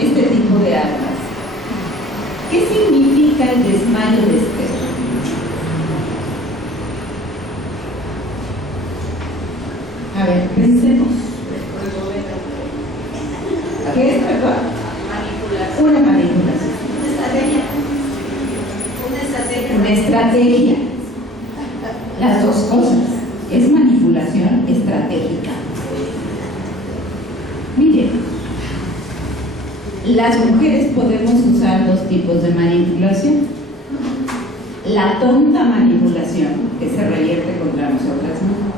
este tipo de armas. ¿Qué significa el desmayo de Esther? A ver, pensemos. ¿Qué es, perdón? Una manipulación. Una estrategia. Las dos cosas. Es manipulación estratégica. Miren, las mujeres podemos usar dos tipos de manipulación. La tonta manipulación, que se revierte contra nosotras mismas,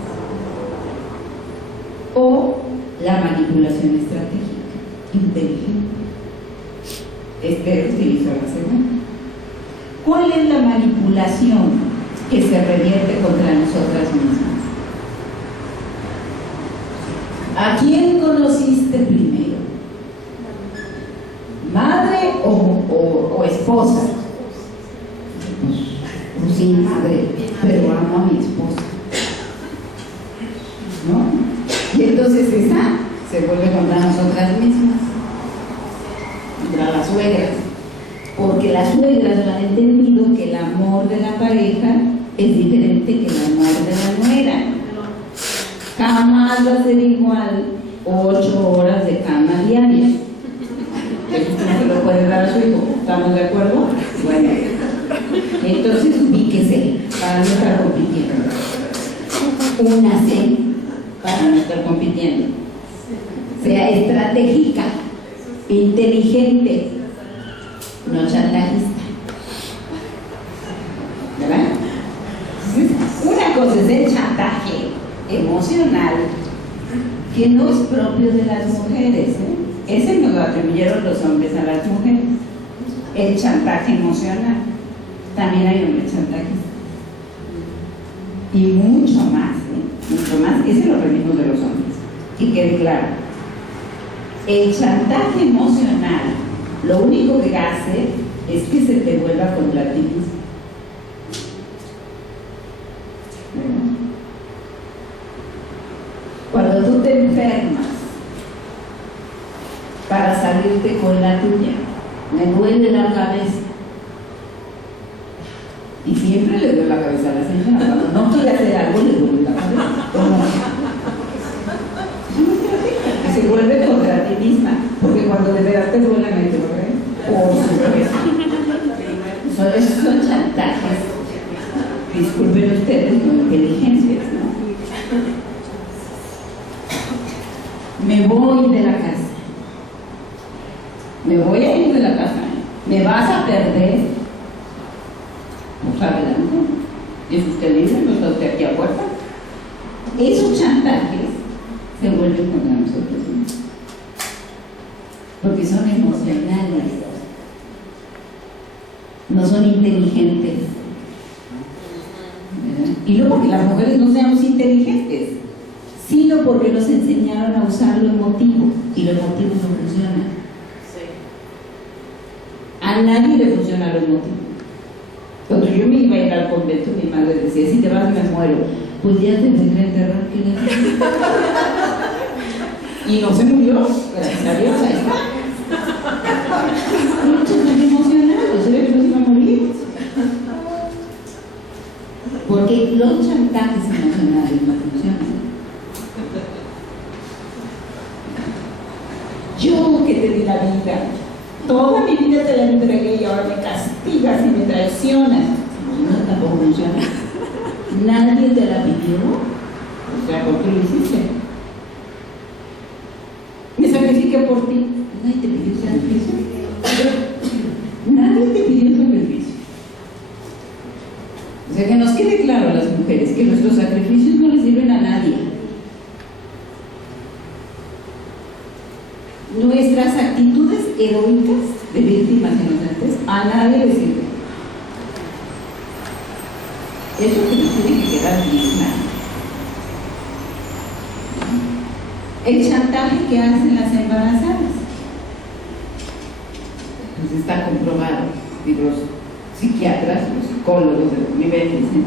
o la manipulación estratégica, inteligente. Esther utilizó la segunda. ¿Cuál es la manipulación que se revierte contra nosotras mismas? ¿A quién conociste primero? ¿Madre o esposa? Pues sí, madre, pero amo a mi esposa, ¿no? Y entonces esa se vuelve contra nosotras mismas, contra las suegras, porque las suegras no han entendido que el amor de la pareja es diferente que el amor de la nuera. Jamás va a ser igual 8 horas de cama diarias. Eso no se lo puede dar a su hijo. ¿Estamos de acuerdo? Bueno, entonces ubíquese para no estar compitiendo. Únase para no estar compitiendo. Sea estratégica, inteligente, no chantajista. ¿Verdad? Una cosa es el chantaje emocional, que no es propio de las mujeres, ese nos lo atribuyeron los hombres a las mujeres. El chantaje emocional, también hay hombres chantajes, y mucho más, ese lo aprendimos de los hombres, y quede claro. El chantaje emocional lo único que hace es que se te vuelva contra ti mismo. Cuando tú te enfermas para salirte con la tuya, me duele la cabeza, y siempre le duele la cabeza a la señora, cuando no quiere hacer algo le duele la cabeza, y se vuelve contra ti misma, porque cuando de verdad te duele me duele, por supuesto. Esos son chantajes, disculpen ustedes, no inteligencias, ¿no? Me voy de la casa, me voy a ir de la casa, me vas a perder, pues adelante, es usted libre, no está usted aquí a puerta. Esos chantajes se vuelven contra nosotros mismos, porque son emocionales, no son inteligentes, ¿verdad? Y no porque las mujeres no seamos inteligentes, sino porque nos enseñaron a usar lo emotivo, y lo emotivo no funciona. Sí. A nadie le funciona lo emotivo. Cuando yo me iba a ir al convento, mi madre decía: si te vas me muero. Pues ya te tendré que enterrar, ¿qué le haces? Y no se murió, gracias a Dios, ahí está. Un chantaje emocional, o sea que no se iba a morir. Porque los chantajes emocionales no funcionan. Yo que te di la vida, toda mi vida te la entregué y ahora me castigas y me traicionas. No, tampoco funciona. Nadie te la pidió, o sea, ¿por qué lo hiciste? Me sacrifiqué por ti. Nadie te pidió sacrificio. Nadie te pidió sacrificio. O sea, que nos quede claro a las mujeres que nuestros sacrificios no les sirven a nadie. Nuestras actitudes heroicas de víctimas inocentes a nadie les sirven. Eso que nos tiene que quedar bien claro. El chantaje que hacen las embarazadas, pues está comprobado, y los psiquiatras, los psicólogos de los niveles dicen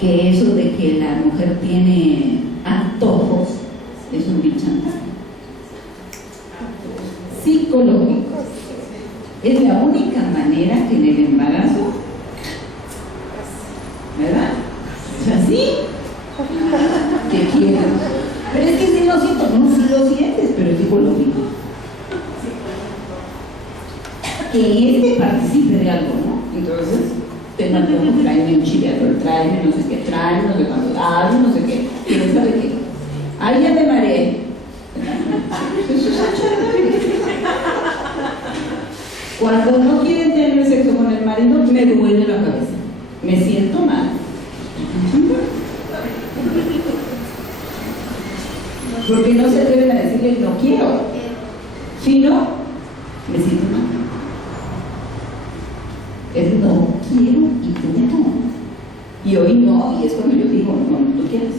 que eso de que la mujer tiene antojos es un vil chantaje. psicológicos. Es la única manera que en el embarazo, ¿verdad? Es así. Que quieran. Pero es que si lo siento, no, si lo sientes, pero es psicológico. Que este participe de algo, ¿no? Entonces, tengo antojo, tráeme un chileador, tráeme no sé qué, tráeme no sé cuánto, no sé qué, quién sabe qué. Ay, ya me mareé. Eso es cuando no quieren tener sexo con el marido, me duele la cabeza. Me siento mal. Porque no se atreven a decirle no quiero. Si no, me siento mal. Es no quiero y punto. Y hoy no, y es cuando yo digo no, tú quieres.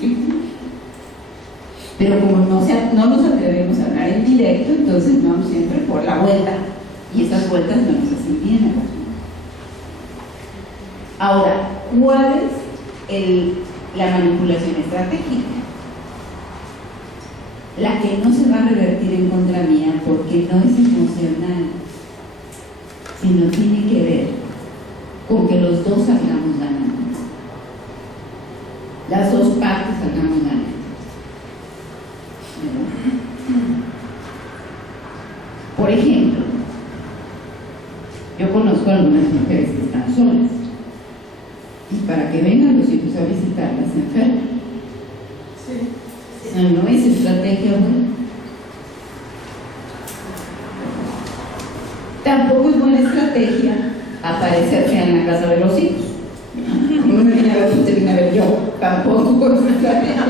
¿Sí? Pero como no nos atrevemos a hablar en directo, entonces vamos siempre por la vuelta. Y esas vueltas no nos hacen bien. Ahora, ¿cuál es la manipulación estratégica? La que no se va a revertir en contra mía porque no es emocional, sino tiene que ver con que los dos salgamos ganando. Las dos partes salgamos ganando. Por ejemplo, yo conozco a algunas mujeres que están solas y para que vengan los hijos a visitarlas se enferman. Sí. No es estrategia buena. Tampoco es buena estrategia aparecerse en la casa de los hijos. No me viene a ver, usted viene a ver yo. Tampoco es estrategia.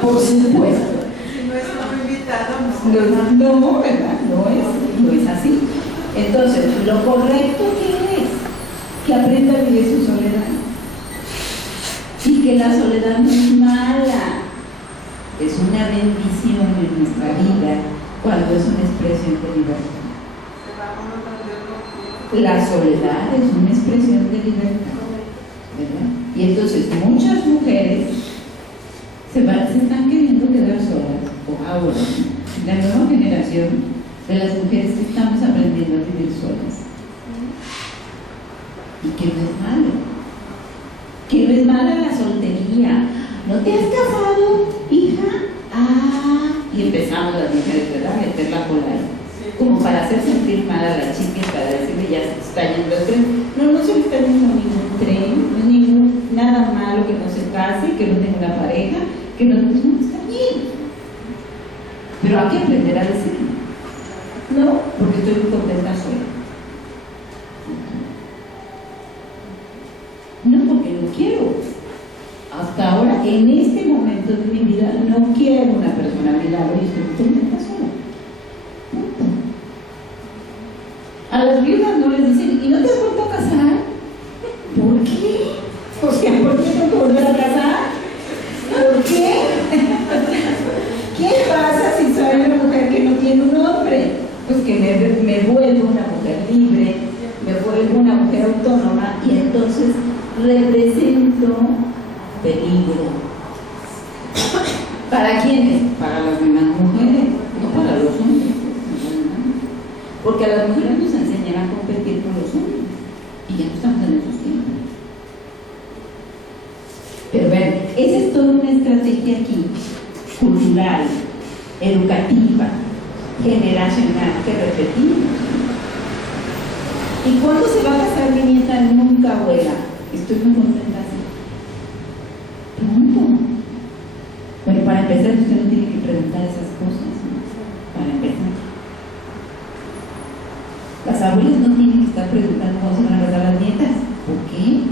Por supuesto. Si no es como invitado, no, ¿verdad? No es así. Entonces, lo correcto que es que aprenda a vivir su soledad. Y que la soledad no es mala. Es una bendición en nuestra vida cuando es una expresión de libertad. La soledad es una expresión de libertad, ¿verdad? Y entonces muchas mujeres se están queriendo quedar solas, o ahora, la nueva generación de las mujeres que estamos aprendiendo a vivir solas. Y que no es malo, que no es mala la soltería. ¿No te has casado, hija? Y empezamos las mujeres, ¿verdad?, a meter la cola ahí, como para hacer sentir mal a la chica y para decirle ya se está yendo el tren. No se le está yendo ningún tren, no es nada malo que no se case, que no tenga una pareja, que no está bien. Pero hay que aprender a decirlo. No, porque estoy muy contenta sola. No, porque no quiero. Hasta ahora, en este momento de mi vida, no quiero una persona a mi lado y estoy contenta sola. A las viudas no les dicen, ¿y no te has vuelto a casar? ¿Por qué? O sea, ¿por qué tengo que volver a casar? ¿Por qué? ¿Qué pasa si soy una mujer que no tiene un hombre? Pues que me vuelvo una mujer libre, me vuelvo una mujer autónoma y entonces represento peligro. ¿Para quiénes? Para las demás mujeres, no para los hombres. Porque a las mujeres nos enseñan a competir con los hombres y ya no estamos en esos tiempos. Pero bueno, esa es toda una estrategia aquí, cultural, educativa, generacional, que repetimos. ¿Y cuándo se va a casar mi nieta? Nunca, abuela. Estoy muy contenta así. Pronto. Bueno, para empezar, usted no tiene que preguntar esas cosas, ¿no? Para empezar. Las abuelas no tienen que estar preguntando cómo se van a casar las nietas. ¿Por qué?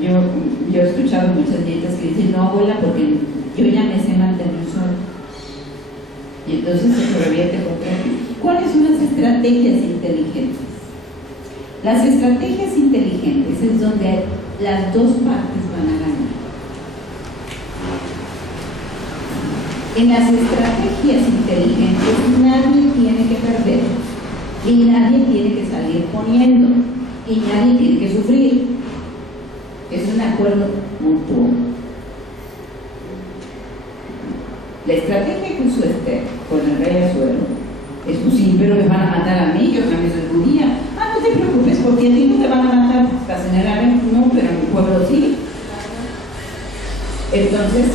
Yo he escuchado muchas nietas que dicen, no, abuela, porque yo ya me sé mantener sola. Y entonces se revierte contra mí. ¿Cuáles son las estrategias inteligentes? Las estrategias inteligentes es donde las dos partes van a ganar. En las estrategias inteligentes nadie tiene que perder y nadie tiene que salir poniendo y nadie tiene que sufrir. Es un acuerdo mutuo. La estrategia que usó usted con el rey Asuero. Eso sí, pero me van a matar a mí, yo también soy judía. Ah, no te preocupes, porque a ti no te van a matar. Estás en el área, no, pero en mi pueblo sí. Entonces,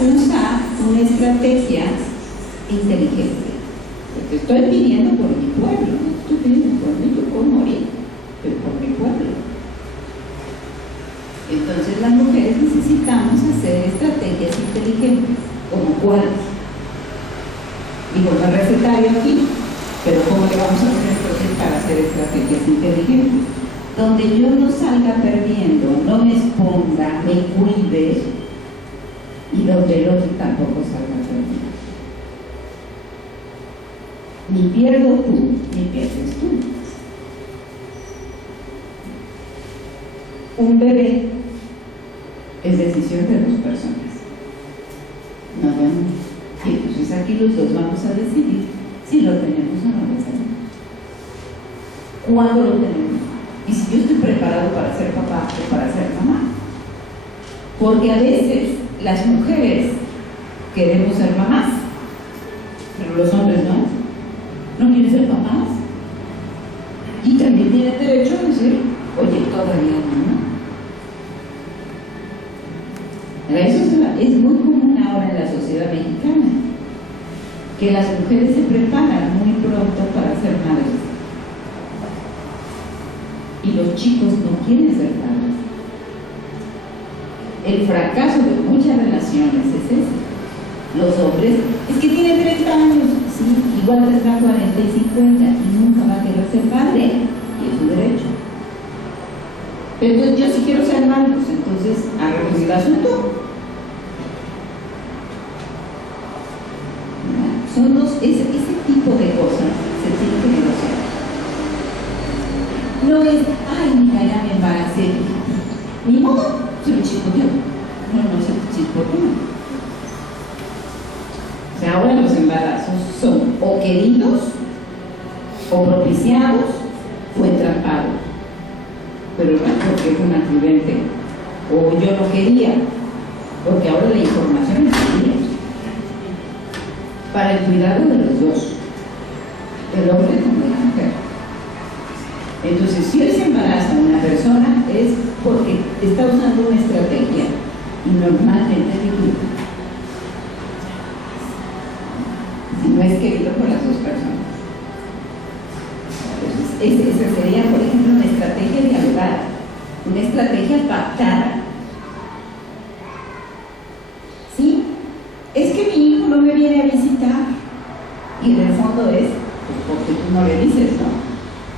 usa una estrategia inteligente. Porque estoy pidiendo por mi pueblo, no estoy pidiendo por mí, yo puedo morir, pero por mi pueblo. Entonces las mujeres necesitamos hacer estrategias inteligentes, como cuáles. Digo, no recetario aquí, pero ¿cómo le vamos a hacer entonces para hacer estrategias inteligentes? Donde yo no salga perdiendo, no me exponga, me cuide, y donde el otro tampoco salga perdiendo. Ni pierdo tú, ni pierdes tú. Un bebé es decisión de dos personas. No, y entonces aquí los dos vamos a decidir si lo tenemos o no lo tenemos. ¿Cuándo lo tenemos? Y si yo estoy preparado para ser papá o para ser mamá. Porque a veces las mujeres queremos ser mamás, pero los hombres no quieren ser papás. Y también tienen derecho a decir, oye, todavía no. Eso es muy común ahora en la sociedad mexicana, que las mujeres se preparan muy pronto para ser madres y los chicos no quieren ser padres. El fracaso de muchas relaciones es ese. Los hombres, es que tiene 30 años, sí, igual tendrá 40 y 50 y nunca va a querer ser padre, y es su derecho. Pero entonces yo sí quiero ser madre, pues entonces hagamos el asunto. Son ese tipo de cosas se tiene que negociar. No es, ay, mira, ya me embaracé. Ni modo, se me chispoteó. No se chispoteó. O sea, ahora los embarazos son o queridos, o propiciados, o entrampados. Pero no es porque es un accidente, o yo no quería, porque ahora la información es mía. Para el cuidado de los dos, del hombre como de la mujer. Entonces, si hoy se embaraza una persona es porque está usando una estrategia y normalmente dificulta. Si no es querido por las dos personas. Entonces, esa sería, por ejemplo, una estrategia dialogada, una estrategia pactada. ¿Sí? Es que mi hijo no me viene a visitar. Y en el fondo es, pues porque tú no le dices, ¿no?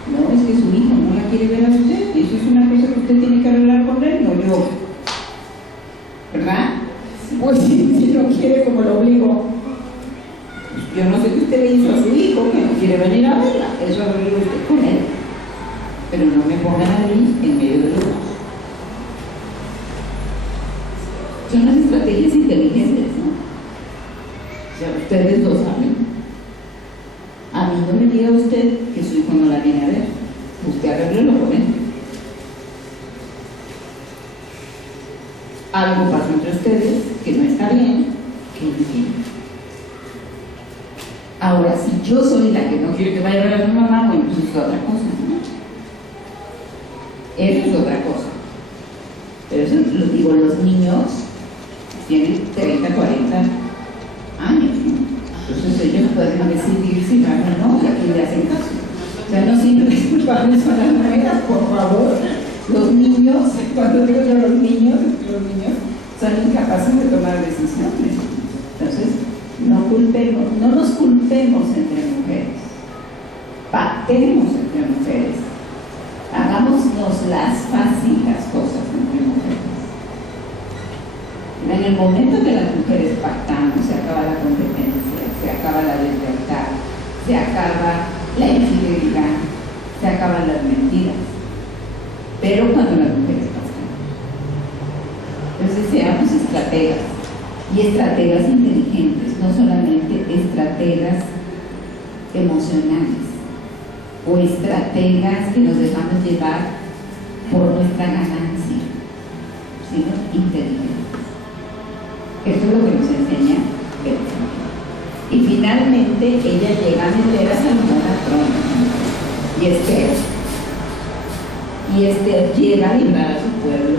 No, es que su hijo no la quiere ver a usted. Y eso es una cosa que usted tiene que arreglar con él, no yo. ¿Verdad? Pues si no quiere, como lo obligo. Yo no sé qué usted le hizo a su hijo, que no quiere venir a verla. Eso arreglo usted con él. Pero no me pongan a mí en medio de los dos. Son las estrategias inteligentes, ¿no? O sea, ustedes lo saben. A mí no me diga usted que su hijo no la viene a ver. Usted arregló con él. Algo pasó entre ustedes que no está bien, que entiendo. Ahora, si yo soy la que no quiere que vaya a ver a su mamá, bueno, pues es otra cosa, ¿no? Eso es otra cosa. Pero eso lo digo, los niños tienen 30, 40 años, ¿no? Entonces ellos pueden decidir si van o no, y aquí le hacen caso. O sea, no siempre es culpable son las nuevas, por favor. Los niños, cuando digo yo los niños son incapaces de tomar decisiones. Entonces, no nos culpemos entre mujeres. Pactemos entre mujeres. Hagámonos las fáciles las cosas entre mujeres. En el momento que las mujeres pactamos, se acaba la competencia, se acaba la deslealtad, se acaba la infidelidad, se acaban las mentiras. Pero cuando las mujeres pactan. Entonces seamos estrategas, y estrategas inteligentes, no solamente estrategas emocionales o estrategas que nos dejamos llevar por nuestra ganancia, sino inteligentes. Esto es lo que nos enseña el ejemplo. Y finalmente ella llega a meter a Salomón al trono, y Esther llega a librar a su pueblo,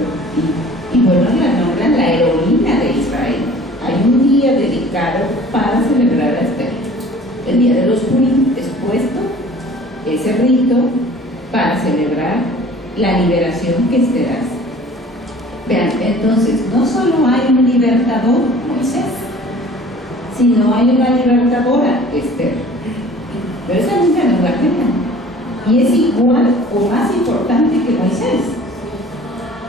y bueno, la nombran la heroína de Israel. Hay un día dedicado para celebrar a Esther, el día de los Purim, expuesto ese rito para celebrar la liberación que Esther hace. Vean, entonces, no solo hay un libertador, Moisés, sino hay una libertadora, Esther. Pero esa nunca nos la cuentan. Y es igual o más importante que Moisés.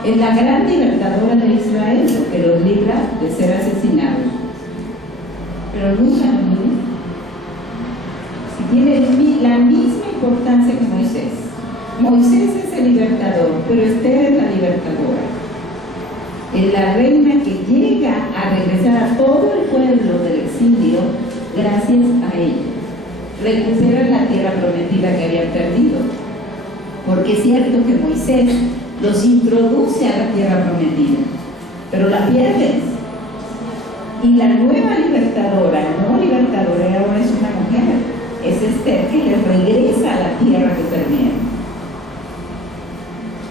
Es la gran libertadora de Israel, porque los libra de ser asesinados. Pero nunca nos lo dice. Si tiene la misma importancia que Moisés. Moisés es el libertador, pero Esther es la libertadora. Es la reina que llega a regresar a todo el pueblo del exilio gracias a ella. Recupera la tierra prometida que habían perdido. Porque es cierto que Moisés los introduce a la tierra prometida, pero la pierden. Y la nueva libertadora ahora es una mujer, es Esther, que les regresa a la tierra que perdieron.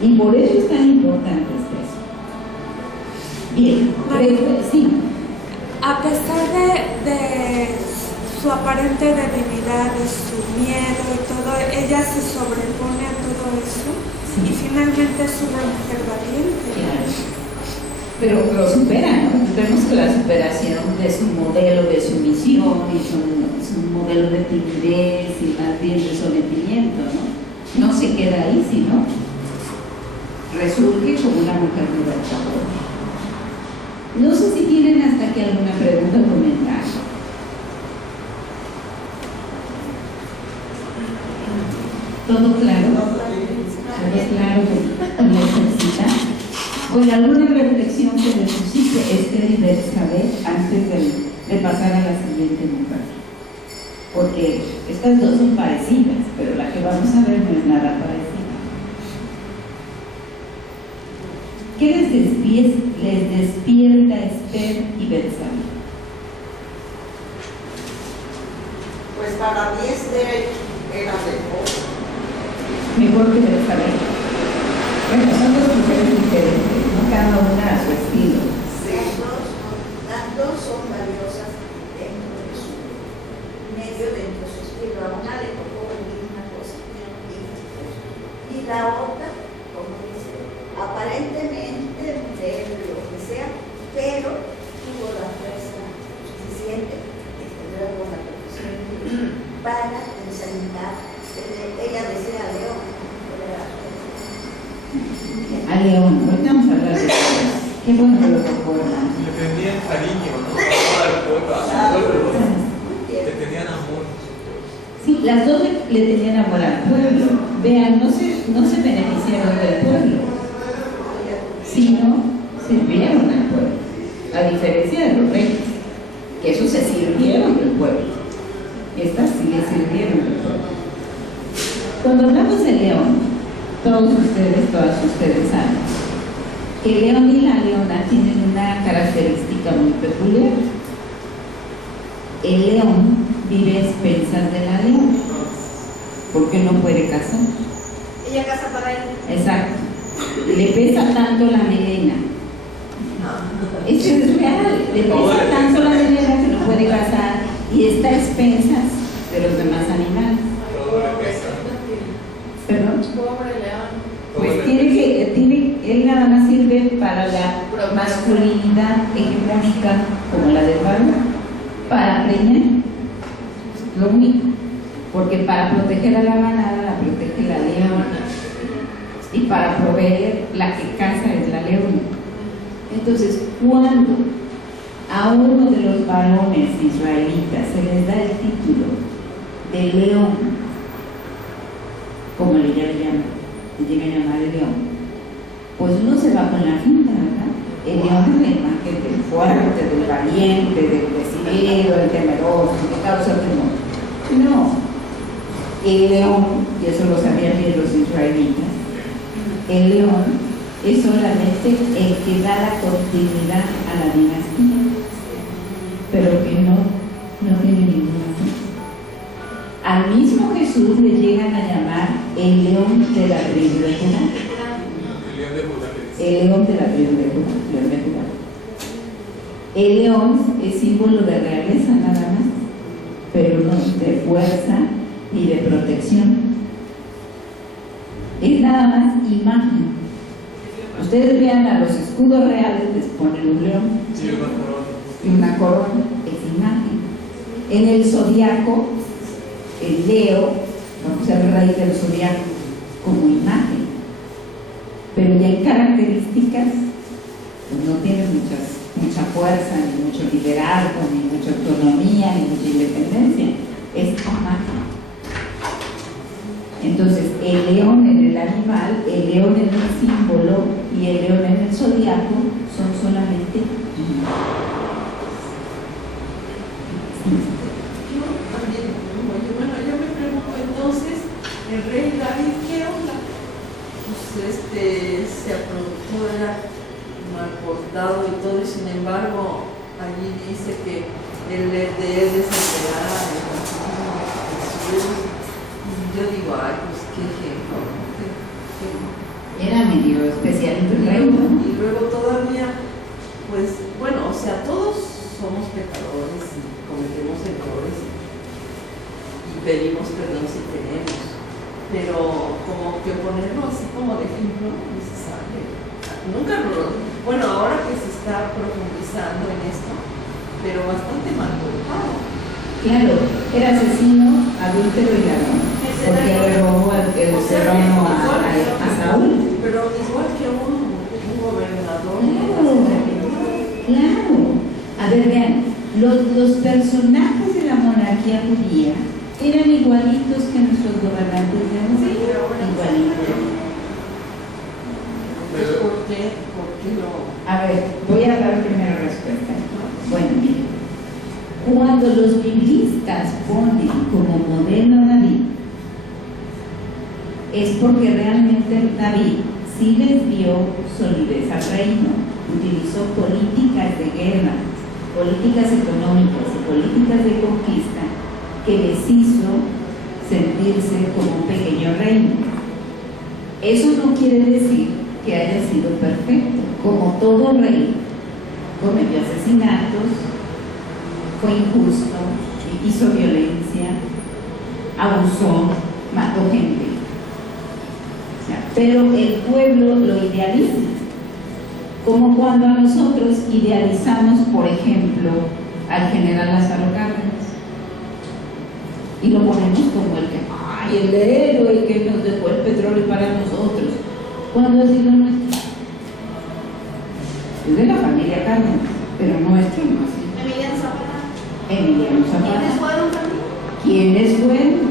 Y por eso es tan importante esto. Bien, sí. A pesar de su aparente debilidad, de su miedo y todo, ella se sobrepone a todo eso, sí. Y finalmente es una mujer valiente. Claro. Pero lo supera, ¿no? Vemos que la superación de su modelo de sumisión y su modelo de timidez y más bien de sometimiento, ¿no? No se queda ahí, sino resurge como una mujer libertadora. No sé si tienen hasta aquí alguna pregunta o comentario. ¿Todo claro? ¿Todo claro que necesita? Bueno, alguna reflexión que les suscite Esther y Betsabé antes de pasar a la siguiente mujer. Porque estas dos son parecidas, pero la que vamos a ver no es nada parecida. ¿Qué les despierta Esther y Betsabé? Pues para mí Esther era mejor que Betsabé. Bueno, son dos mujeres diferentes, ¿no? Cada una a su estilo. Sí, las dos son valiosas dentro de su medio, dentro de su estilo. A una le tocó vivir una cosa y la otra, como dice, aparentemente de lo que sea, pero tuvo la fuerza suficiente luego la profesión para enseñar. Ella decía a León, a León, ahorita vamos a hablar de eso. Qué bueno que lo recuerdan. Le tenían cariño, ¿no? A su pueblo. Le tenían amor. Sí, las dos le tenían amor al pueblo. Vean, no se beneficiaron del pueblo, sino sirvieron al pueblo. A diferencia de los reyes, que esos se sirvieron del pueblo. Estas sí le sirvieron del pueblo. Cuando hablamos de León, todas ustedes saben que León y la leona tienen una característica muy peculiar. El león vive a expensas de la leona, porque no puede cazar. ella casa para él. Exacto. Le pesa tanto la melena. Eso es real. Le pesa tanto la melena que no puede cazar y está a expensas de los demás animales. ¿Perdón? Pobre león. Pues él nada más sirve para la masculinidad hegemónica como la del varón, para preñar, lo único, porque para proteger a la manada la protege la leona y para proveer la que caza es la leona. Entonces, cuando a uno de los varones israelitas se les da el título de león, como ella le llama, le llega a llamar el león, pues uno se va con la finta, ¿verdad? El león es la imagen del fuerte, del valiente, del decidido, del temeroso, que causa temor. No, el león, y eso lo sabían bien los israelitas, el león es solamente el que da la continuidad a la dinastía, pero que no tiene ningún Al mismo Jesús le llegan a llamar el león de la tribu de Judá. El león de la tribu de Judá. León de Judá. El león es símbolo de realeza nada más, pero no de fuerza ni de protección. Es nada más imagen. Ustedes vean a los escudos reales, les ponen un león y una corona, es imagen. En el zodiaco, el Leo, vamos a ver raíz del zodiaco como imagen, pero ya en características pues no tiene mucha fuerza, ni mucho liderazgo, ni mucha autonomía, ni mucha independencia, es imagen. Entonces, el león en el animal, el león en el símbolo y el león en el zodiaco son solamente imágenes. Yo me pregunto entonces, el rey David, ¿qué onda? Pues se aprovechó, era mal portado y todo, y sin embargo, allí dice que el de él desafiará el continuo Jesús. Yo digo, ay, pues qué ejemplo. Era medio especial el rey, ¿no? Y luego todavía, pues, bueno, o sea, todos somos pecadores y cometemos errores y pedimos perdón si tenemos, pero como que ponerlo así como de ejemplo no es necesario. Nunca bueno, ahora que se está profundizando en esto, pero bastante mal portado. Claro, era asesino, adúltero y ladrón, porque le robó el serrano a Saúl. Pero igual que un gobernador. Claro. A ver, vean, los personajes de la monarquía judía eran igualitos que nuestros gobernantes de hoy. Igualitos. ¿Por qué no? A ver, voy a dar primero respuesta. Bueno, miren. Cuando los biblistas ponen como modelo a David, es porque realmente David sí les dio solidez al reino, utilizó políticas de guerra, políticas económicas y políticas de conquista que les hizo sentirse como un pequeño reino. Eso no quiere decir que haya sido perfecto. Como todo rey, cometió asesinatos, fue injusto, hizo violencia, abusó, mató gente. Pero el pueblo lo idealiza, como cuando a nosotros idealizamos, por ejemplo, al general Lázaro Cárdenas y lo ponemos como el que, ¡ay, el héroe que nos dejó el petróleo para nosotros! ¿Cuándo ha sido nuestro? Es de la familia Cárdenas, pero nuestro no ha sido. Emiliano Zapata. ¿Quiénes fueron también? ¿Quiénes fueron?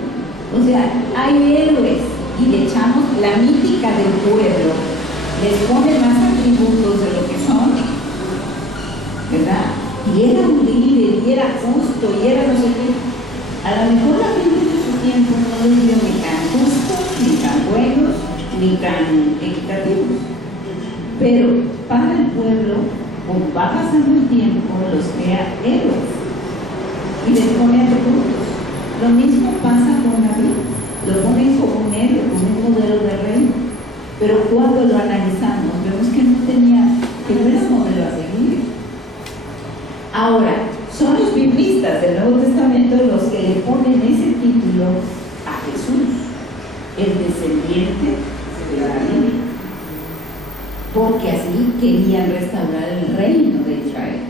O sea, hay héroes y le echamos la mítica del pueblo, les pone más atributos de lo que son, ¿verdad? Y era un líder, y era justo, y era no sé qué. A lo mejor la gente de su tiempo no los vio ni tan justos, ni tan buenos, ni tan equitativos. Pero para el pueblo, como va pasando el tiempo, los crea héroes y les pone atributos. Lo mismo pasa con David, lo ponen como un héroe, como un modelo de reino, pero cuando lo analizamos vemos que no era modelo a seguir. Ahora, son los biblistas del Nuevo Testamento los que le ponen ese título a Jesús, el descendiente de David, porque así querían restaurar el reino de Israel,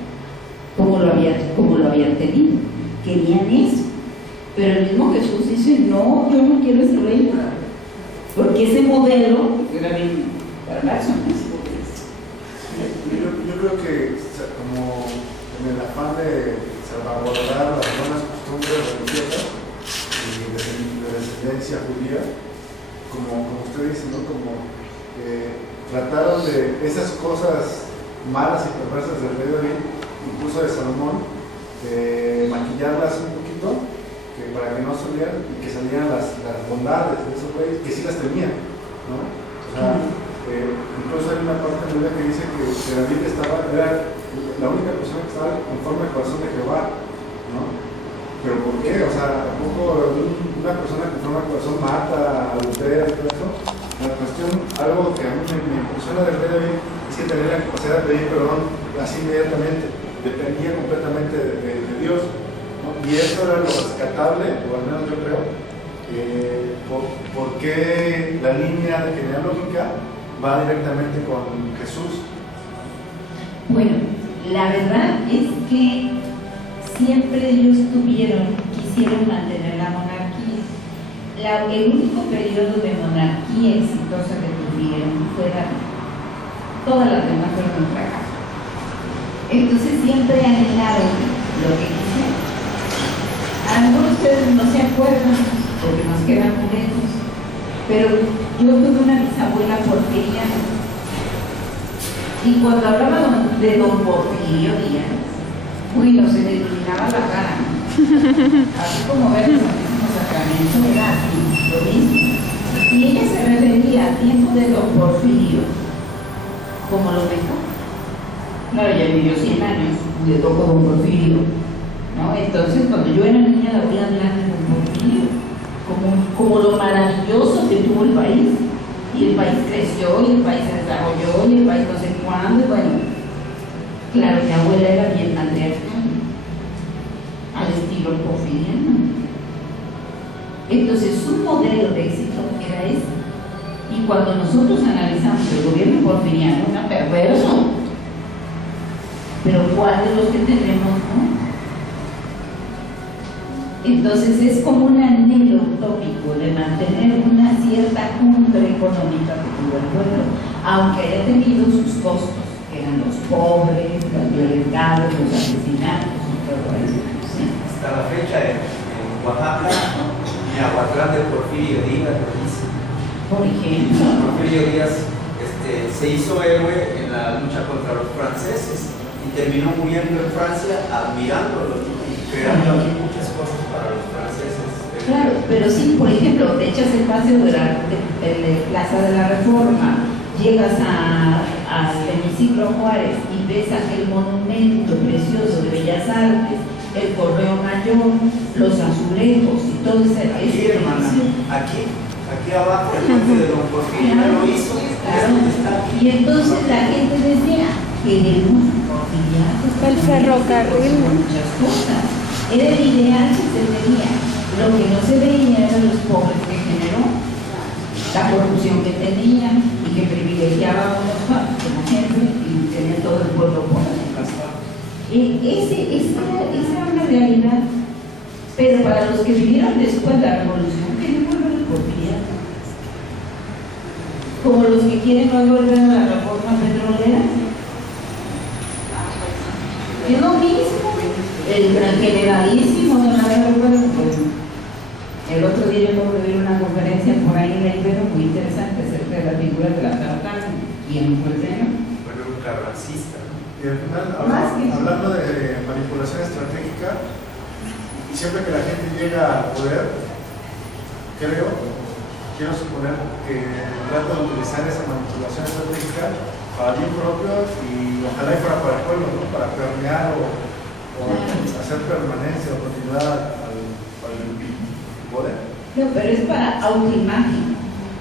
como lo habían tenido. Querían eso, pero el mismo Jesús dice, no, yo no quiero ese reino, porque ese modelo era bien perverso, ¿no? Yo creo que como en el afán de salvaguardar las buenas costumbres religiosas y de descendencia judía, como usted dice, ¿no? Como trataron de esas cosas malas y perversas del rey David, incluso de Salomón, maquillarlas un poquito para que no salieran y que salieran las bondades de esos reyes, que sí las tenían, ¿no? O sea, incluso hay una parte de la Biblia que dice que David era la única persona que estaba conforme al corazón de Jehová, ¿no? Pero ¿por qué? O sea, tampoco un una persona que forma corazón mata, adultera, todo eso, la cuestión, algo que a mí me impresiona del rey David es que tenía la capacidad de pedir perdón así inmediatamente, dependía completamente de Dios, ¿no? Y eso era lo rescatable, o al menos yo creo, por qué la línea genealógica va directamente con Jesús. Bueno, la verdad es que siempre ellos quisieron mantener la monarquía. El único periodo de monarquía exitosa que tuvieron fue David. Todas las demás fueron un fracaso. Entonces siempre anhelaron lo que quisieron. A lo mejor ustedes no se acuerdan, porque nos quedan muy lejos, pero yo tuve una bisabuela porfiriana. Y cuando hablaban de don Porfirio Díaz, no se le iluminaba la cara. Así como ver los mismos sacramentos, era así, lo mismo. Y ella se refería al tiempo de don Porfirio como lo mejor. Claro, ella vivió 100 años, le tocó don Porfirio, ¿no? Entonces, cuando yo era niña, la voy a hablar de don Porfirio como lo maravilloso que tuvo el país. Y el país creció, y el país se desarrolló, y el país no sé cuándo, y bueno. Claro, mi abuela era bien patriarcal, al estilo porfiriano. Entonces, su modelo de éxito era ese. Y cuando nosotros analizamos el gobierno porfiriano, era perverso. Pero ¿cuál de los que tenemos, no? Entonces es como un anhelo utópico de mantener una cierta cumbre económica que tuvo el pueblo, aunque haya tenido sus costos, que eran los pobres, los violentados, los asesinatos y todo eso. ¿Sí? Hasta la fecha en Oaxaca, en Aguatlán de Porfirio Díaz, Por ejemplo, Porfirio Díaz se hizo héroe en la lucha contra los franceses y terminó muriendo en Francia admirándolo y creando aquí muchas cosas para los franceses. claro, pero sí, por ejemplo, te echas el paseo de Plaza de la Reforma, llegas al hemiciclo Juárez y ves aquel monumento precioso de Bellas Artes, el Correo Mayor, los azulejos y todo ese edificio. Aquí abajo, el puente de don Porfirio lo hizo. Claro. Y entonces la gente decía, queremos porfiriato. El ferrocarril. Muchas cosas. Era el ideal que se tenía. Lo que no se veía eran los pobres que generó, la corrupción que tenían y que privilegiaba a unos cuantos como gente y tenía todo el pueblo por la casa. Esa era una realidad. Pero para los que vivieron después de la revolución, querían volver al porfiriato. Como los que quieren no volver a la reforma petrolera. Es lo mismo. El gran generalísimo de la reforma. El otro día yo puedo ver una conferencia por ahí en la Ibero muy interesante acerca de la figura de la tartana. ¿Quién fue el señor? Fue un carrancista. Y al final, hablando de manipulación estratégica, siempre que la gente llega al poder, quiero suponer que trata de utilizar esa manipulación estratégica para bien propio y ojalá y fuera para el pueblo, ¿no? Para permear o hacer permanencia o continuidad al poder. No, pero es para autoimagen.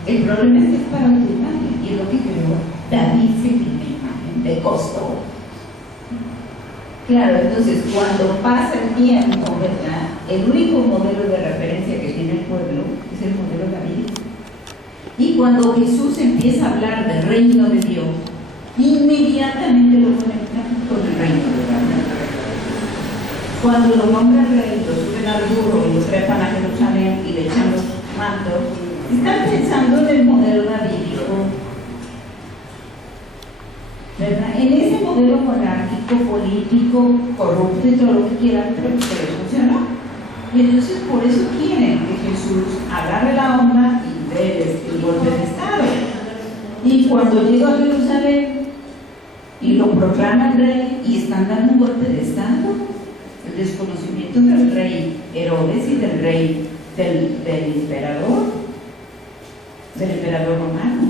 El problema es que es para autoimagen y es lo que creó David según la imagen de costó. Claro, entonces cuando pasa el tiempo, ¿verdad? El único modelo de referencia que tiene el pueblo es el modelo davídico. Y cuando Jesús empieza a hablar del reino de Dios, inmediatamente lo conectan con el reino de Dios. Cuando lo nombran rey, lo suben al burro y lo trepan a Jerusalén y le echan los mantos, están pensando en el modelo davídico, ¿verdad? En ese modelo monárquico, político, corrupto y todo lo que quieran, pero que funcionó. Y entonces por eso quieren que Jesús agarre la onda y dé el golpe de Estado. Y cuando llega a Jerusalén y lo proclaman rey y están dando un golpe de Estado, el desconocimiento del rey Herodes y del rey del emperador romano.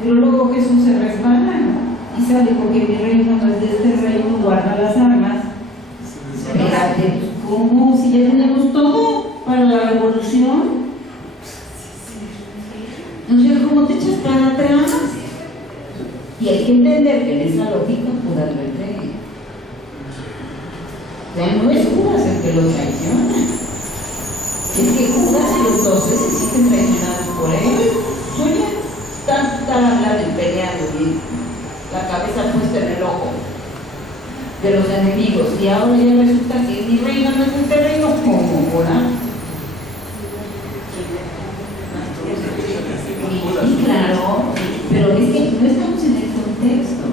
Pero luego Jesús se resbala, ¿no? Y sale porque mi reino no es de este reino, guarda las armas. Espérate, ¿cómo? Si ya tenemos todo, para la revolución. No sé cómo te echas para atrás. Y hay que entender que en esa lógica Judas lo entrega. O sea, no es Judas el que lo traiciona. Es que Judas y los 12 se sienten traicionados por él. Sueñan estar hablando y peleando y la cabeza puesta en el ojo de los enemigos. Y ahora ya resulta que mi reino no es este reino, como ahora. Y claro, pero es que no estamos en el contexto.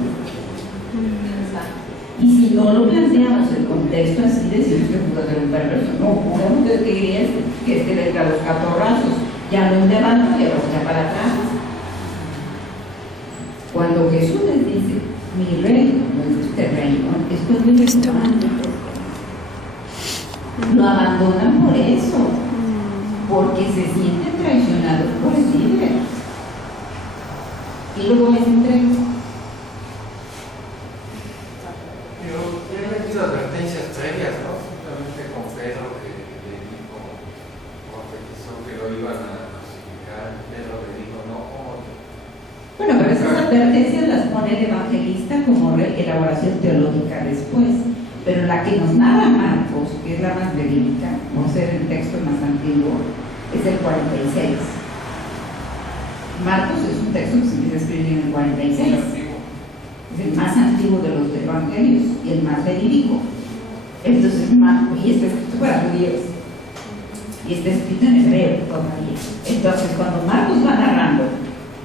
Y si no lo planteamos el contexto así, decimos que Judas era un perverso. No, Judas no te quería que este le trae los catorrazos, ya no un debate, ya lo echa para atrás. Cuando Jesús les dice, mi reino no es este reino, es cuando ellos lo abandonan por eso, porque se sienten traicionados por el líder. Y luego les entrega. Yo he metido advertencias previas, ¿no? Simplemente con Pedro que le dijo, profetizó que lo iban a crucificar. Pedro le dijo, no, ¿cómo? Bueno, pero esas advertencias las pone el evangelista como elaboración teológica después. Pero la que nos narra Marcos, que es la más verídica, por ser el texto más antiguo, es el 46. Marcos es un texto que se empieza a escribir en el 46. Es el más antiguo de los evangelios y el más verídico. Entonces, Marcos, y está escrito para judíos, y está escrito en hebreo todavía. Entonces, cuando Marcos va narrando,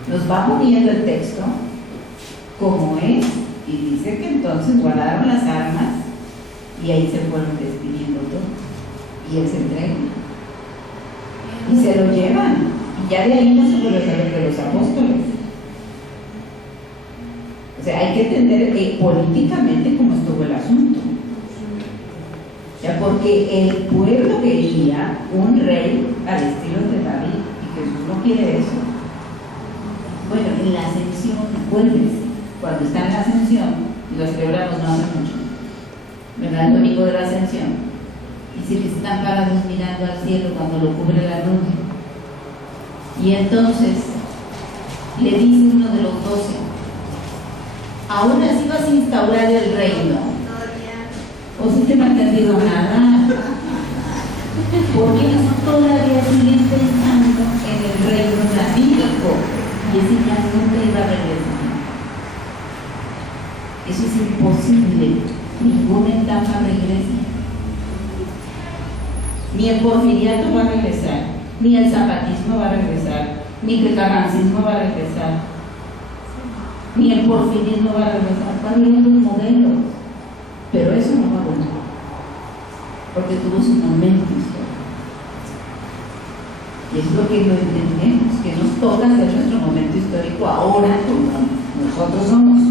nos va poniendo el texto como es, y dice que entonces guardaron las armas y ahí se fueron despidiendo todo, y él se entrega y se lo llevan, y ya de ahí no se vuelve a saber de los apóstoles. O sea, hay que entender políticamente cómo estuvo el asunto. O sea, porque el pueblo quería un rey al estilo de David, y Jesús no quiere eso. Bueno, en la ascensión, acuérdense, cuando está en la ascensión, y lo celebramos no hace mucho, ¿verdad? El domingo de la ascensión, dice que están parados mirando al cielo cuando lo cubre la nube. Y entonces le dice uno de los 12, ¿aún así vas a instaurar el reino? ¿O si te no ha entendido nada? Porque ellos todavía siguen pensando en el reino davídico, y ese ya nunca iba a regresar. Eso es imposible. Ninguna etapa regresa. Ni el porfiriato va a regresar, ni el zapatismo va a regresar, ni el carrancismo va a regresar, ni el porfirismo va a regresar. Van a venir los modelos, pero eso no va a volver, porque tuvo su momento histórico. Y es lo que no entendemos, que nos toca hacer nuestro momento histórico ahora como nosotros somos,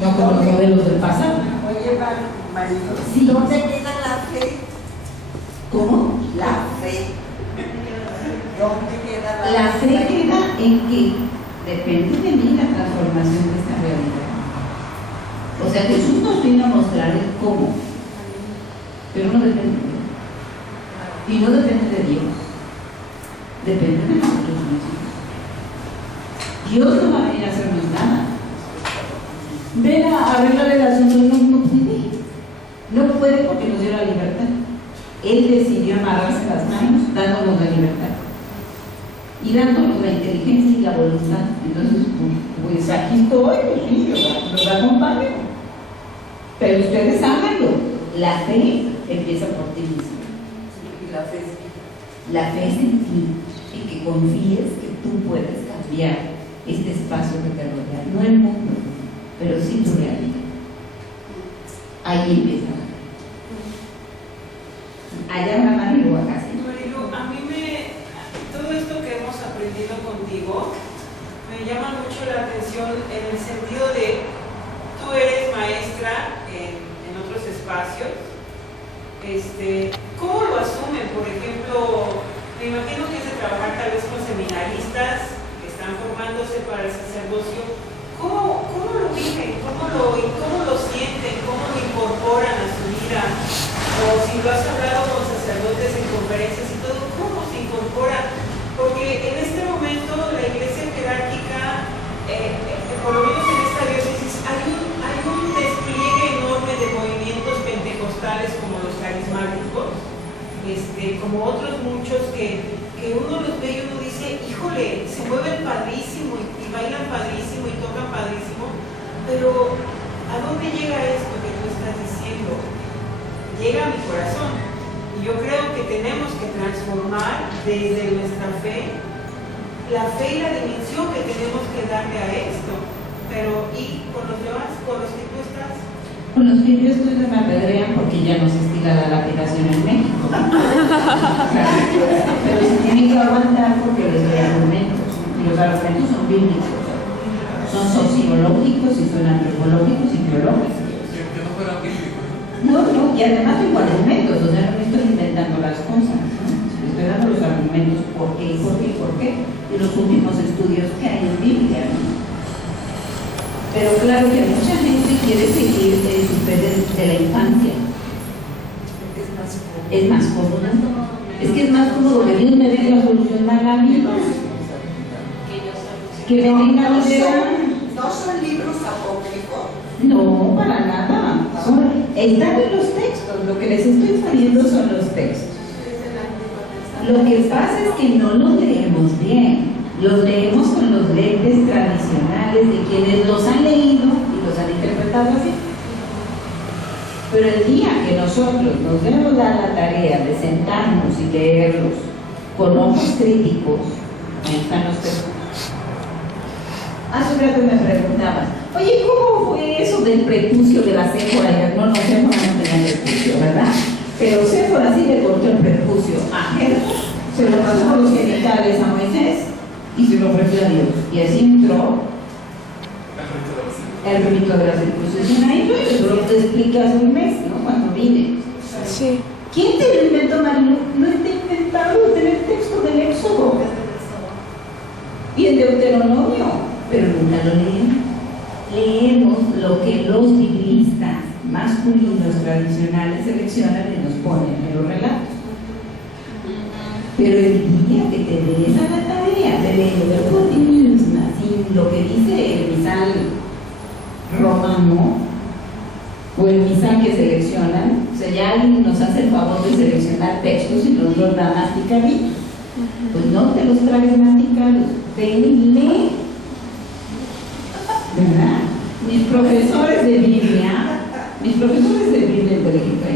no como los modelos del pasado. Oye, Marilo, Sí. ¿dónde queda la fe? ¿Cómo? La fe. ¿Dónde queda La fe queda en que depende de mí la transformación de esta realidad. O sea, Jesús nos viene a mostrar el cómo, pero no depende de Dios. Y no depende de Dios, depende de nosotros mismos. Dios no va a venir a hacernos nada. Ven a arreglar el asunto, no puede. No puede porque nos dio la libertad. Él decidió amarrarse las manos, dándonos la libertad y dándonos la inteligencia y la voluntad. Entonces, pues aquí estoy, pues sí, los acompaño. Pero ustedes háganlo. La fe empieza por ti mismo. Y la fe es La fe es en ti, en que confíes que tú puedes cambiar este espacio que te rodea, no el mundo, pero sí tu realidad. Ahí empieza. Allá va Marilu, acá sí. Marilu, a mí todo esto que hemos aprendido contigo me llama mucho la atención en el sentido de tú eres maestra en otros espacios. ¿Cómo lo asumen? Por ejemplo, me imagino que es de trabajar tal vez con seminaristas que están formándose para el sacerdocio. ¿Cómo lo viven? ¿Cómo lo sienten? ¿Cómo lo incorporan a su vida? O si lo has hablado con sacerdotes conferencias y todo, ¿cómo se incorpora? Porque en este momento la iglesia jerárquica, por lo menos en esta diócesis, hay un despliegue enorme de movimientos pentecostales como los carismáticos, como otros muchos que uno los ve y uno dice, híjole, se mueven padrísimo y bailan padrísimo y tocan padrísimo, pero ¿a dónde llega esto que tú estás diciendo? Llega a mi corazón. Y yo creo que tenemos que transformar desde nuestra fe, la fe y la dimensión que tenemos que darle a esto. Pero, ¿y con los demás? ¿Con los que tú estás? Con los que yo estoy me apedrean porque ya no se estila la lapidación en México. Pero se tienen que aguantar porque les doy argumentos. Y los argumentos son bíblicos, son sociológicos y son antropológicos y biológicos. Que no fueran bíblicos. No, y además tengo argumentos, o sea, no me estoy inventando las cosas, ¿no? Estoy dando los argumentos por qué, y los últimos estudios que hay en Biblia, ¿no? Pero claro que mucha gente quiere seguir el super de la infancia. Es más cómodo. Es que es más cómodo que Dios me venga a solucionar la vida. Que me venga a liberar. ¿No son libros apócrifos? No, para nada. Están en los textos. Lo que les estoy poniendo son los textos. Lo que pasa es que no los leemos bien. Los leemos con los lentes tradicionales de quienes los han leído y los han interpretado así. Pero el día que nosotros nos debemos dar la tarea de sentarnos y leerlos con ojos críticos, ahí están los textos. Hace un rato me preguntaban, oye, ¿cómo fue eso del prepucio de la Séfora? No, Séfora no tenía prepucio, ¿verdad? Pero Séfora sí le cortó el prepucio a Jesús, se lo pasó a los genitales a Moisés y se lo ofreció a Dios. Y así entró el rito de la circuncisión ahí. Yo lo te expliqué hace un mes, ¿no? Cuando vine. Sí. ¿Quién te lo inventó, Marilu? No está inventado en el texto del Éxodo y en Deuteronomio, pero nunca lo leemos. Leemos lo que los biblistas masculinos tradicionales seleccionan y nos ponen en los relatos. Pero el día que te des a la tarea de leer por ti misma, sin lo que dice el misal romano o el misal que seleccionan, o sea, ya alguien nos hace el favor de seleccionar textos y los da masticaditos. Pues no te los traes masticados, ven y lee. ¿Verdad? Mis profesores de Biblia en Bélgica y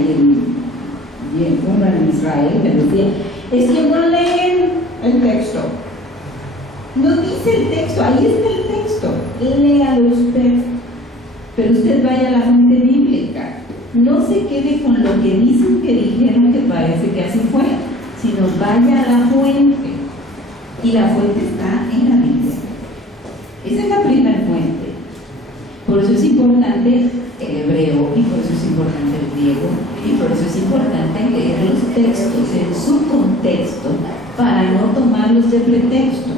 en uno en Israel me decían, es que no leen el texto. No dice el texto, ahí está el texto. Léalo usted. Pero usted vaya a la fuente bíblica. No se quede con lo que dicen que dijeron que parece que así fue, sino vaya a la fuente. Y la fuente está en la Biblia. Esa es la primera fuente. Por eso es importante el hebreo, y por eso es importante el griego, y por eso es importante leer los textos en su contexto para no tomarlos de pretexto.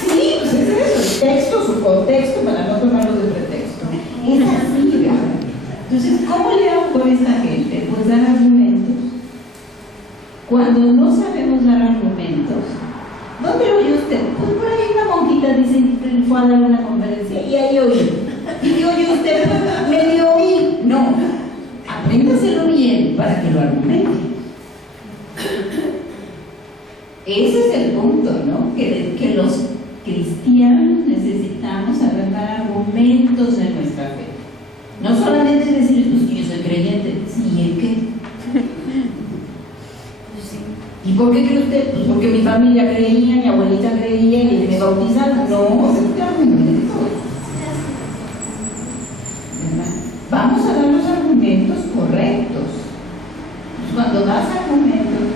Sí, pues es eso, el texto, su contexto, para no tomarlos de pretexto. Es así, ¿verdad? Entonces, ¿cómo le hago con esta gente? Pues dar argumentos. Cuando no sabemos dar argumentos, ¿dónde oye usted? Pues por ahí una monjita dice que fue a dar una conferencia y ahí oí. Y oye usted, medio oí. No, apréndaselo bien para que lo argumente. Ese es el punto, ¿no? Que los cristianos necesitamos saber dar argumentos en nuestra fe. No solamente decir, pues que yo soy creyente. Sí, ¿es qué? ¿Y por qué cree usted? Pues porque mi familia creía, mi abuelita creía y me bautizaron. No, es un argumento. Vamos a dar los argumentos correctos. Pues cuando das argumentos,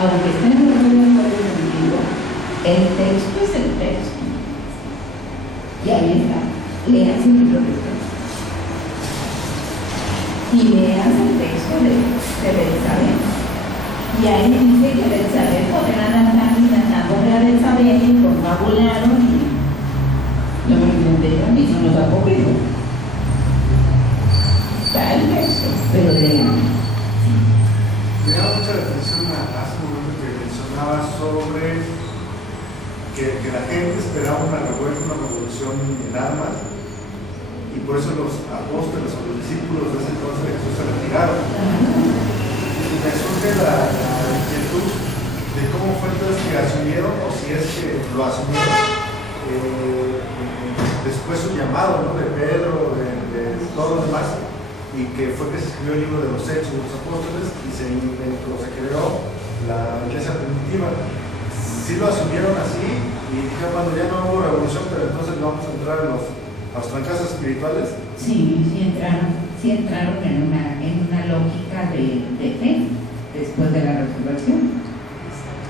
aunque estén en el contigo, el texto es el texto. Y ahí está. Leas el libro de texto. Y leas el texto de Belsabé. Y ahí dice que Belsabé podrá lanzar y a Belsabé y confabularon y lo inventaron y son los apócrifos. Está el texto, pero lean. momento que mencionaba sobre que la gente esperaba una revuelta, una revolución en armas, y por eso los apóstoles o los discípulos de ese entonces de Jesús se retiraron. Y me surge la inquietud de cómo fue entonces que asumieron, o si es que lo asumieron, después su llamado, ¿no? De Pedro, de todos los demás, y que fue que se escribió el libro de los Hechos de los Apóstoles y se creó la iglesia primitiva. Sí lo asumieron así y dijeron, cuando ya no hubo revolución, pero entonces vamos a entrar en los trancazos espirituales. Sí entraron en una lógica de fe después de la resurrección.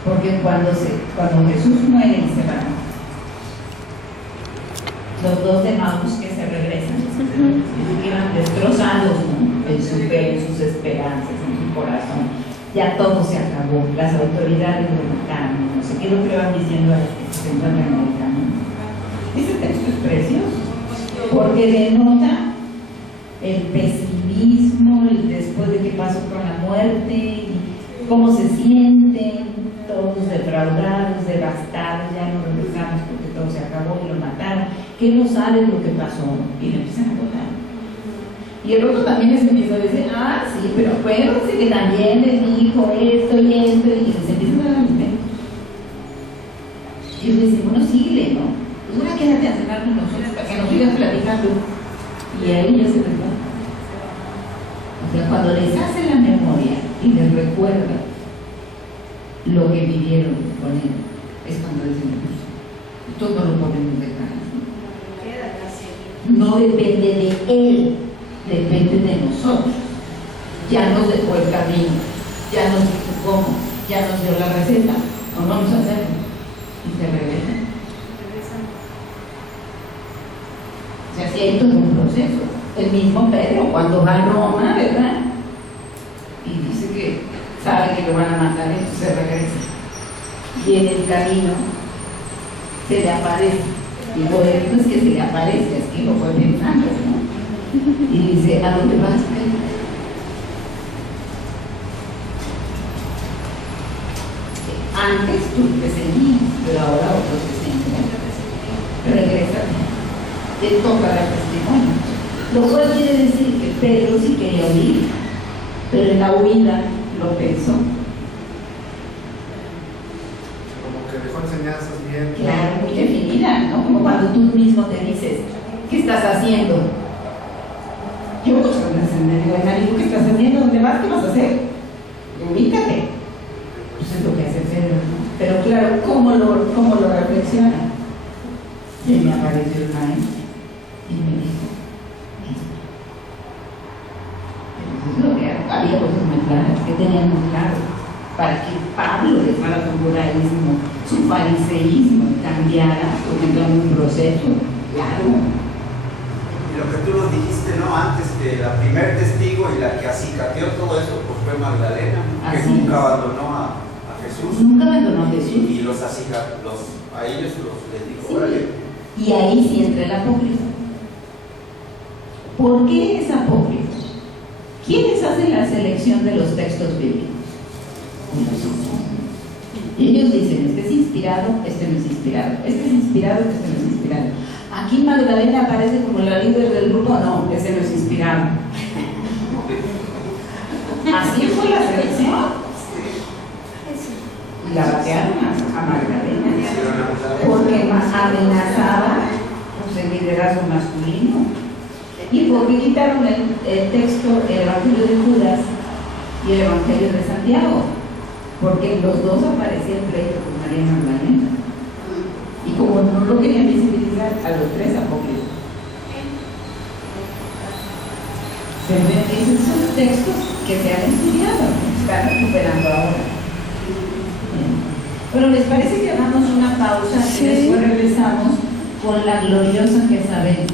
Porque cuando Jesús muere y se va, los dos de Maús que se regresan, iban destrozados, ¿no? En su fe, en sus esperanzas, en su corazón. Ya todo se acabó, las autoridades lo mataron, no sé qué, lo que van diciendo a los que se encuentran en el camino. Ese texto es precioso, porque denota el pesimismo, el después de qué pasó con la muerte, y cómo se sienten todos defraudados, devastados, ya no regresamos porque todo se acabó y lo mataron, que no saben lo que pasó, y le empiezan a votar. Y el otro también les empieza a decir, sí, pero acuérdense que también les dijo esto y esto, y les empiezan a dar los temas. Y ellos dicen, bueno, síguele, ¿no? Pues ahora quédate a cenar con nosotros para que nos sigas platicando. Y a ellos se les va. O sea, cuando les hace la memoria y les recuerda lo que vivieron con él, es cuando dicen, pues, esto no lo podemos dejar. No depende de él, depende de nosotros. Ya nos dejó el camino, ya nos dijo cómo, ya nos dio la receta, no vamos a hacerlo. Y se regresan. O sea, sí hay todo un proceso. El mismo Pedro, cuando va a Roma, ¿verdad? Y dice que sabe que lo van a matar, entonces se regresa. Y en el camino se le aparece. Y por eso es que se le aparece, es que lo fue pensando, ¿no? Y dice, ¿a dónde vas, Pedro? Antes tú te seguías, pero ahora otros te siguen. Regresa, te toca dar testimonio. Lo cual quiere decir que Pedro sí quería huir, pero en la huida lo pensó. Como que dejó enseñanzas bien. Claro, muy definidas, ¿no? Como cuando tú mismo te dices, ¿qué estás haciendo? Yo muchas veces me digo, marido, ¿qué estás haciendo? ¿Dónde vas? ¿Qué vas a hacer? Ubícate. Pues es lo que hace Pedro, ¿no? Pero claro, ¿cómo lo reflexiona? Se me apareció el maestro y me dijo, eso es lo que había cosas muy claras, que tenían muy claro, para que Pablo dejara su judaísmo, su fariseísmo, cambiara, porque entró en un proceso, claro. Y lo que tú nos dijiste, ¿no? Antes, que la primer testigo y la que acicateó todo eso, pues fue Magdalena, que Así nunca es. abandonó a Jesús. Nunca abandonó a Jesús. Y a ellos les dijo, Sí. órale. Y ahí sí entra el apócrifo. ¿Por qué es apócrifo? ¿Quiénes hacen la selección de los textos bíblicos? Y ellos dicen, este es inspirado, este no es inspirado, este es inspirado, este no es inspirado. Aquí Magdalena aparece como la líder del grupo, no, ese no es inspirado. Así fue la selección. Y la batearon a Magdalena porque amenazaba pues, el liderazgo masculino. Y porque quitaron el texto, el Evangelio de Judas y el Evangelio de Santiago, porque los dos aparecían pleito con María Magdalena. Y como no lo querían visibilizar, a los tres apócrifos. Esos son textos que se han estudiado, se están recuperando ahora. Pero ¿les parece que hagamos una pausa y después regresamos con la gloriosa Jezabel?